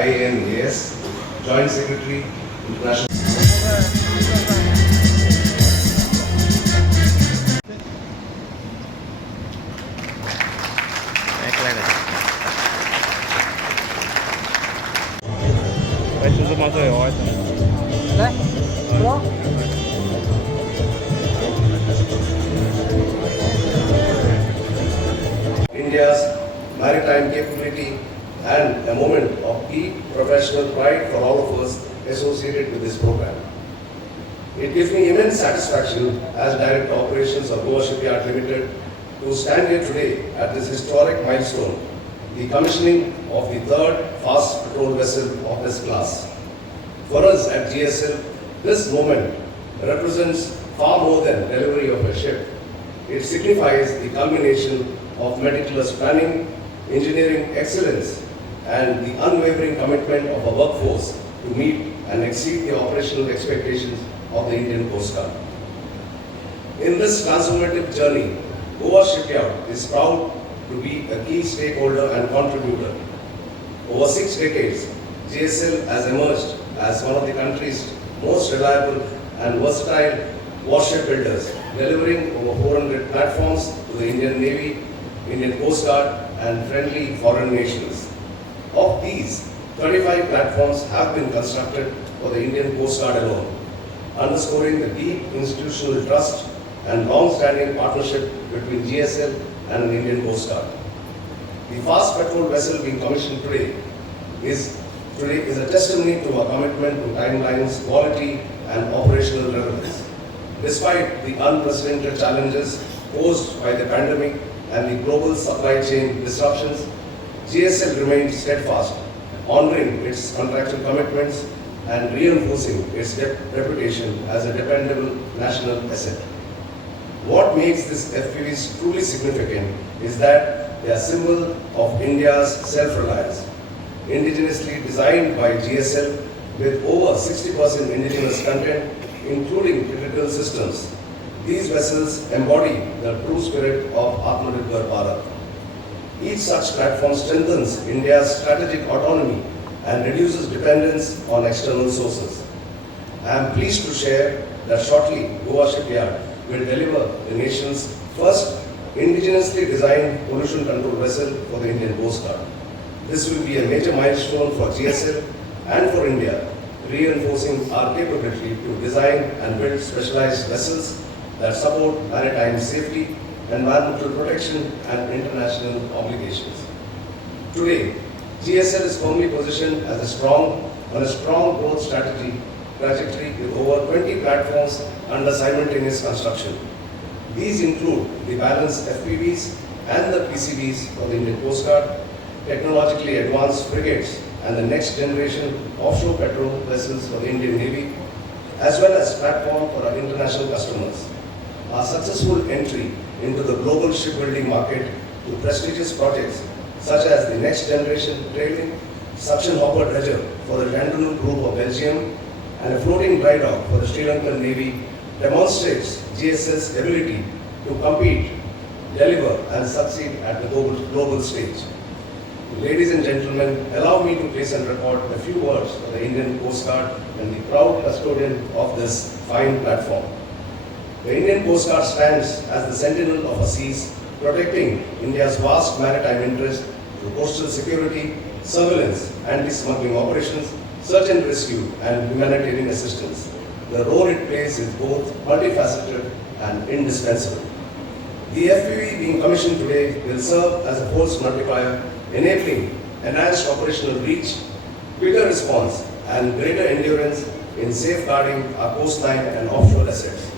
INAS, Joint Secretary, International. India's maritime capability and a moment of deep professional pride for all of us associated with this program. It gives me immense satisfaction as Director of Operations of Goa Shipyard Limited to stand here today at this historic milestone, the commissioning of the third fast patrol vessel of this class. For us at GSL, this moment represents far more than delivery of a ship. It signifies the culmination of meticulous planning, engineering excellence, and the unwavering commitment of a workforce to meet and exceed the operational expectations of the Indian Coast Guard. In this transformative journey, Goa Shipyard is proud to be a key stakeholder and contributor. Over 6 decades, GSL has emerged as one of the country's most reliable and versatile warship builders, delivering over 400 platforms to the Indian Navy, Indian Coast Guard, and friendly foreign nations. Of these, 35 platforms have been constructed for the Indian Coast Guard alone, underscoring the deep institutional trust and long-standing partnership between GSL and the Indian Coast Guard. The fast patrol vessel being commissioned today is a testimony to our commitment to timelines, quality, and operational relevance. Despite the unprecedented challenges posed by the pandemic and the global supply chain disruptions, GSL remains steadfast, honoring its contractual commitments and reinforcing its reputation as a dependable national asset. What makes these FPVs truly significant is that they are a symbol of India's self-reliance. Indigenously designed by GSL with over 60% indigenous content, including critical systems, these vessels embody the true spirit of Atmanirbhar Bharat. Each such platform strengthens India's strategic autonomy and reduces dependence on external sources. I am pleased to share that shortly Goa Shipyard will deliver the nation's first indigenously designed pollution control vessel for the Indian Coast Guard. This will be a major milestone for GSL and for India, reinforcing our capability to design and build specialized vessels that support maritime safety, environmental protection, and international obligations. Today, GSL is firmly positioned as on a strong growth trajectory with over 20 platforms under simultaneous construction. These include the balanced FPVs and the PCVs for the Indian Coast Guard, technologically advanced frigates, and the next generation offshore patrol vessels for the Indian Navy, as well as platform for our international customers. Our successful entry into the global shipbuilding market to prestigious projects such as the next generation trailing suction hopper dredger for the Gandunum Group of Belgium and a floating dry dock for the Sri Lankan Navy demonstrates GSL's ability to compete, deliver, and succeed at the global stage. Ladies and gentlemen, allow me to place and record a few words for the Indian Coast Guard and the proud custodian of this fine platform. The Indian Coast Guard stands as the sentinel of our seas, protecting India's vast maritime interests through coastal security, surveillance, anti-smuggling operations, search and rescue, and humanitarian assistance. The role it plays is both multifaceted and indispensable. The FPV being commissioned today will serve as a force multiplier, enabling enhanced operational reach, quicker response, and greater endurance in safeguarding our coastline and offshore assets.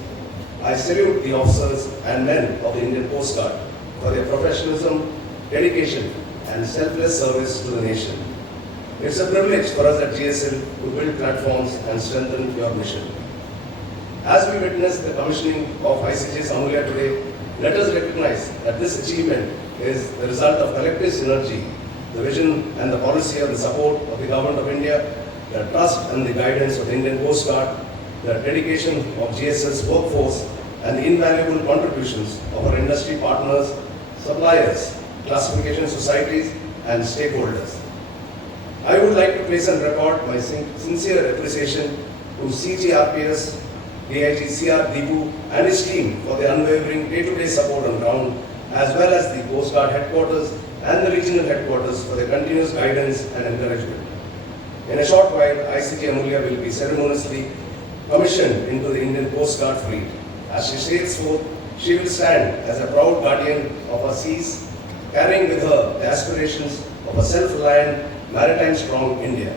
I salute the officers and men of the Indian Coast Guard for their professionalism, dedication, and selfless service to the nation. It's a privilege for us at GSL to build platforms and strengthen your mission. As we witness the commissioning of ICGS Amulya today, let us recognize that this achievement is the result of collective synergy, the vision and the policy of the support of the Government of India, the trust and the guidance of the Indian Coast Guard, the dedication of GSL's workforce, and the invaluable contributions of our industry partners, suppliers, classification societies, and stakeholders. I would like to place on record my sincere appreciation to CGRPS, DIG CR Deepu and his team for their unwavering day-to-day support on ground, as well as the Coast Guard headquarters and the regional headquarters for their continuous guidance and encouragement. In a short while, ICG Amulya will be ceremoniously commissioned into the Indian Coast Guard fleet. As she sails forth, she will stand as a proud guardian of our seas, carrying with her the aspirations of a self-reliant, maritime strong India.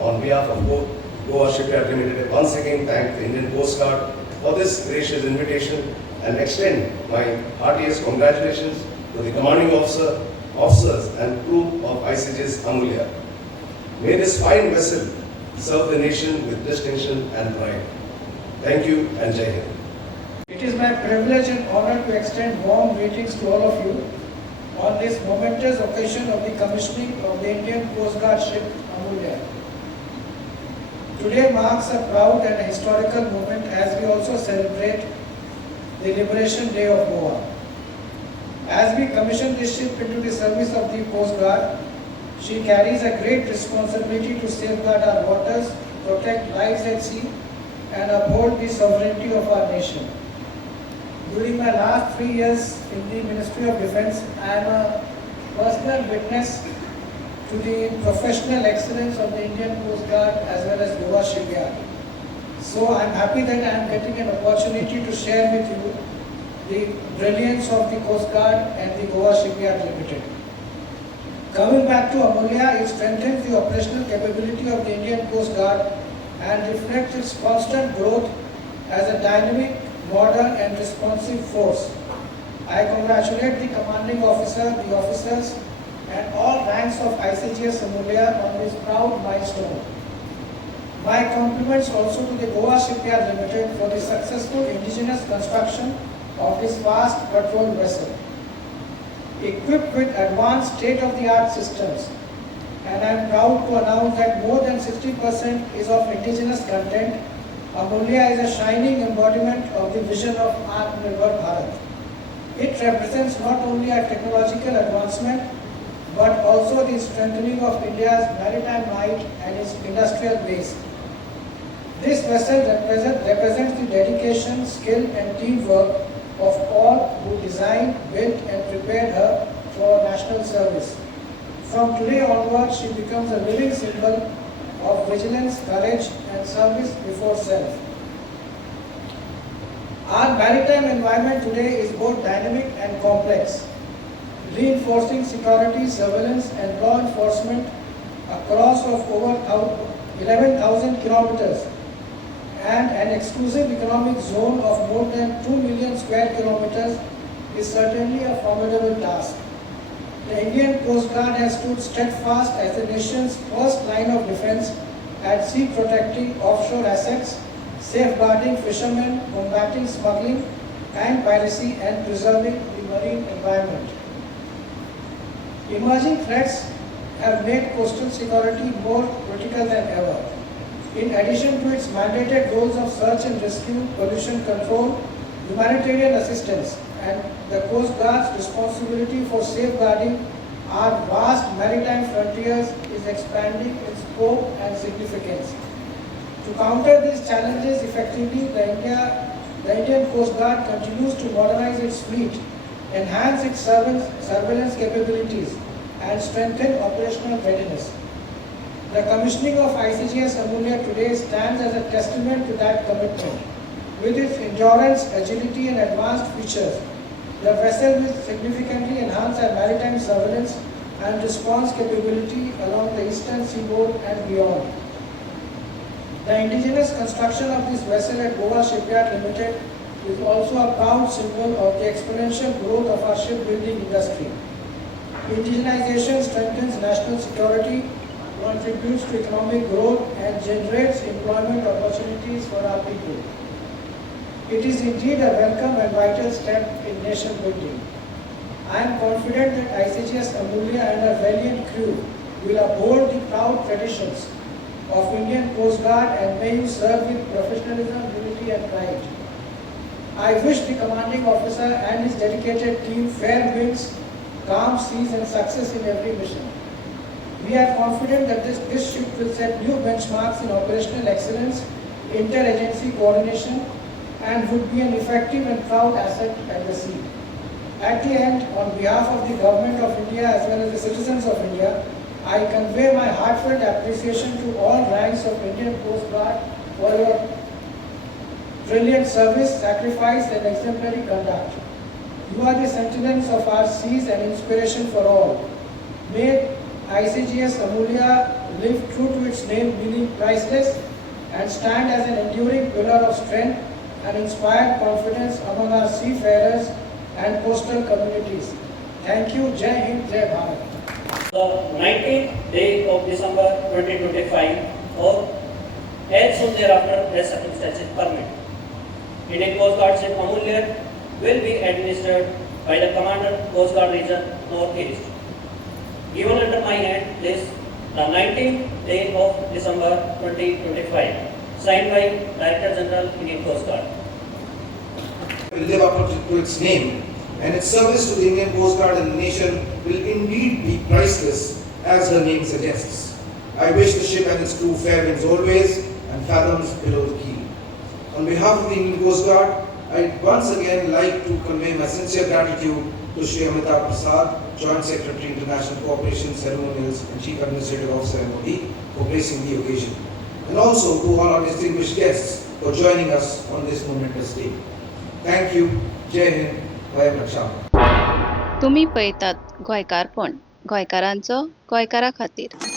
On behalf of both Goa Shipyard Limited, I once again thank the Indian Coast Guard for this gracious invitation and extend my heartiest congratulations to the commanding officers and crew of ICGS Amulya. May this fine vessel serve the nation with distinction and pride. Thank you and Jai Hind. It is my privilege and honor to extend warm greetings to all of you on this momentous occasion of the commissioning of the Indian Coast Guard ship Amulya. Today marks a proud and a historical moment as we also celebrate the Liberation Day of Goa. As we commission this ship into the service of the Coast Guard, she carries a great responsibility to safeguard our waters, protect lives at sea, and uphold the sovereignty of our nation. During my last 3 years in the Ministry of Defence, I am a personal witness to the professional excellence of the Indian Coast Guard as well as Goa Shipyard. So I am happy that I am getting an opportunity to share with you the brilliance of the Coast Guard and the Goa Shipyard Limited. Coming back to Amulya, it strengthens the operational capability of the Indian Coast Guard and reflects its constant growth as a dynamic, modern and responsive force. I congratulate the commanding officer, the officers and all ranks of ICGS Amulya on this proud milestone. My compliments also to the Goa Shipyard Limited for the successful indigenous construction of this fast patrol vessel. Equipped with advanced state-of-the-art systems, and I am proud to announce that more than 60% is of indigenous content. Amulya is a shining embodiment of the vision of Atmanirbhar Bharat. It represents not only a technological advancement, but also the strengthening of India's maritime might and its industrial base. This vessel represents the dedication, skill and teamwork of all who designed, built and prepared her for national service. From today onwards, she becomes a living symbol of vigilance, courage and service before self. Our maritime environment today is both dynamic and complex, reinforcing security, surveillance and law enforcement across of over 11,000 kilometers and an exclusive economic zone of more than 2 million square kilometers is certainly a formidable task. The Indian Coast Guard has stood steadfast as the nation's first line of defense at sea, protecting offshore assets, safeguarding fishermen, combating smuggling and piracy and preserving the marine environment. Emerging threats have made coastal security more critical than ever. In addition to its mandated roles of search and rescue, pollution control, humanitarian assistance, and the Coast Guard's responsibility for safeguarding our vast maritime frontiers is expanding in scope and significance. To counter these challenges effectively, the Indian Coast Guard continues to modernize its fleet, enhance its surveillance capabilities, and strengthen operational readiness. The commissioning of ICGS Amulya today stands as a testament to that commitment. With its endurance, agility and advanced features, the vessel will significantly enhance our maritime surveillance and response capability along the eastern seaboard and beyond. The indigenous construction of this vessel at Goa Shipyard Limited is also a proud symbol of the exponential growth of our shipbuilding industry. Indigenization strengthens national security, contributes to economic growth and generates employment opportunities for our people. It is indeed a welcome and vital step in nation building. I am confident that ICGS Amulya and her valiant crew will uphold the proud traditions of Indian Coast Guard and may you serve with professionalism, unity and pride. I wish the commanding officer and his dedicated team fair winds, calm seas and success in every mission. We are confident that this ship will set new benchmarks in operational excellence, interagency coordination, and would be an effective and proud asset at the sea. At the end, on behalf of the Government of India as well as the citizens of India, I convey my heartfelt appreciation to all ranks of Indian Coast Guard for your brilliant service, sacrifice, and exemplary conduct. You are the sentinels of our seas and inspiration for all. May ICGS Amulya live true to its name, meaning priceless, and stand as an enduring pillar of strength and inspire confidence among our seafarers and coastal communities. Thank you. Jai Hind, Jai Bharat. The 19th day of December 2025 or as soon thereafter as circumstances permit. Indian Coast Guard ship Amulya will be administered by the Commander Coast Guard Region Northeast. Given under my hand is the 19th day of December 2025, signed by Director General Indian Coast Guard. Will live up to its name, and its service to the Indian Coast Guard and the nation will indeed be priceless, as her name suggests. I wish the ship and its crew fair winds always and fathoms below the keel. On behalf of the Indian Coast Guard, I once again like to convey my sincere gratitude to Shri Amitabh Prasad, Joint Secretary International Cooperation, Ceremonials and Chief Administrative Officer MOD, for gracing the occasion, and also to all our distinguished guests for joining us on this momentous day. Thank you. Jai Hind. Vayam Raksha. तुम्ही पळयतात गोंयकारपण, गोंयकारांचो गोंयकारा खातीर.